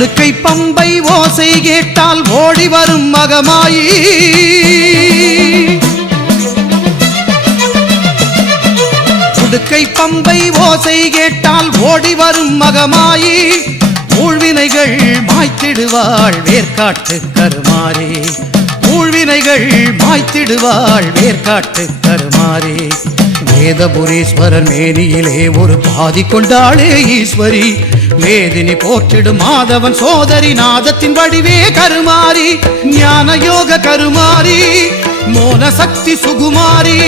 உடுக்கை பம்பை ஓசை கேட்டால் ஓடி வரும் மகமாயி உடுக்கை பம்பை ஓசை கேட்டால் ஓடி வரும் மகமாயி ஊழ்வினைகள் மாய்த்திடுவாள் வேர்க்காட்டு கருமாறி ஊழ்வினைகள் மாய்த்திடுவாள் வேர்க்காட்டு கருமாறி வேதபுரீஸ்வரன் மேனியிலே ஒரு பாதி கொண்டாளே ஈஸ்வரி வேதினி போற்றிடும் மாதவன் சோதரி நாதத்தின் வடிவே கருமாறி ஞான யோக கருமாறி மோன சக்தி சுகுமாரி